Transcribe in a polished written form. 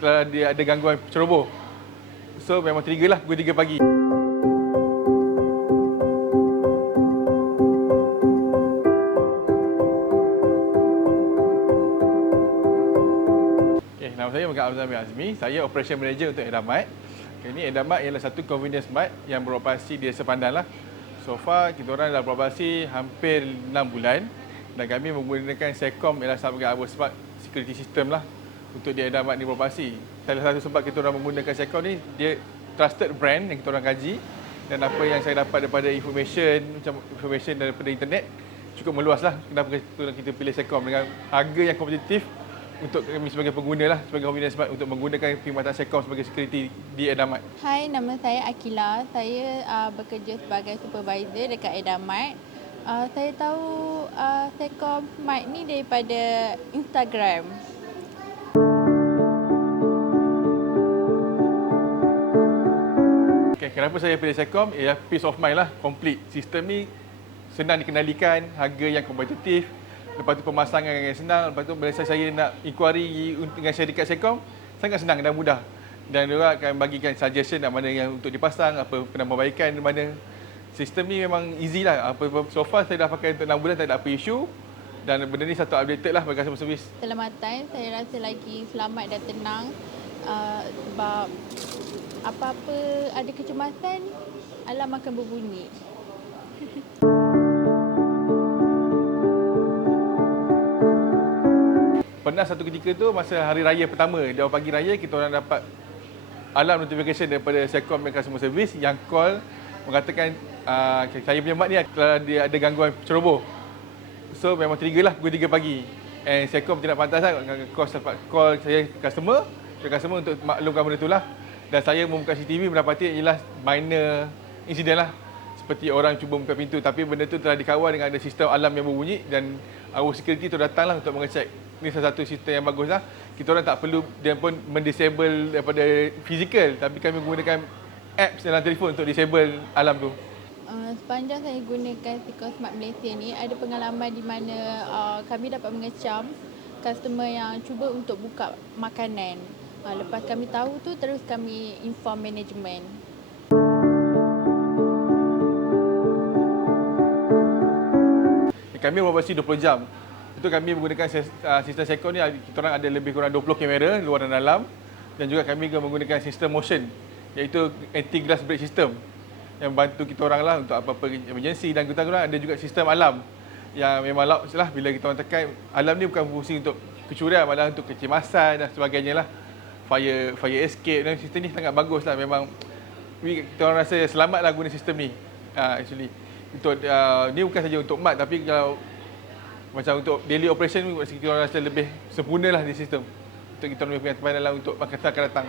kalau dia ada gangguan ceroboh. So memang trigger lah pukul 3 pagi. Nama saya Megat Azmi Azmi. Saya Operation Manager untuk Edamat. Ini Edamat ialah satu convenience mart yang beroperasi di Desa Pandan lah. So far, kita orang dah beroperasi hampir 6 bulan dan kami menggunakan Sekom ialah sebagai our smart security system lah untuk di Edamat ni beroperasi. Salah satu sebab kita orang menggunakan Sekom ni, dia trusted brand yang kita orang kaji dan apa yang saya dapat daripada information daripada internet cukup meluas lah. Kenapa kita pilih Sekom dengan harga yang kompetitif untuk kami sebagai pengguna lah, sebagai convenience smart untuk menggunakan perkhidmatan Sekom sebagai security di Edamat. Hai, nama saya Akila. Saya bekerja sebagai supervisor dekat Edamat. Saya tahu Sekom Mart ni daripada Instagram. Okay, kenapa saya pilih Sekom? Ialah peace of mind lah, complete. Sistem ni senang dikenalikan, harga yang kompetitif. Lepas tu pemasangan yang senang. Lepas tu bila saya nak inquiry dengan syarikat Sekom, sangat senang dan mudah. Dan mereka akan bagikan suggestion mana yang untuk dipasang, apa penambahbaikan di mana. Sistem ni memang easy lah. So far saya dah pakai untuk 6 bulan, tak ada apa isu. Dan benda ni satu updated lah bagi customer service. Keselamatan, saya rasa lagi selamat dan tenang. Sebab apa-apa ada kecemasan, alarm akan berbunyi. Pernah satu ketika tu masa hari raya pertama, di awal pagi raya kita orang dapat alarm notification daripada Sekom dan customer service yang call mengatakan saya punya mat ni kalau dia ada gangguan ceroboh. So memang trigger lah pukul 3 pagi. And Sekom tidak pantas lah call saya customer untuk maklumkan benda tu lah. Dan saya membuka CCTV mendapati ialah minor insiden lah. Seperti orang cuba buka pintu tapi benda tu telah dikawal dengan ada sistem alarm yang berbunyi dan our security tu datanglah untuk mengecek. Ini salah satu sistem yang bagus lah. Kita orang tak perlu dia pun mendisable daripada fizikal tapi kami menggunakan apps dalam telefon untuk disable alarm tu. Sepanjang saya gunakan Sekom Smart Malaysia ni, ada pengalaman di mana kami dapat mengecam customer yang cuba untuk buka makanan. Lepas kami tahu tu, terus kami inform management. Kami beroperasi 20 jam. Itu kami menggunakan sistem Sekom ni, kita orang ada lebih kurang 20 kamera luar dan dalam. Dan juga kami juga menggunakan sistem motion, iaitu anti-glass break system yang bantu kita orang lah untuk apa-apa emergency. Dan kita orang ada juga sistem alarm yang memang loud lah bila kita orang tekan. Alarm ni bukan fungsi untuk kecurian, malah untuk kecemasan dan sebagainya lah. Fire escape dan sistem ni sangat bagus lah. Memang kita orang rasa selamat lah guna sistem ni. Actually untuk ni bukan saja untuk mat tapi kalau macam untuk daily operation kita orang rasa lebih sempurna lah di sistem untuk kita orang punya kepada lah untuk masa akan datang.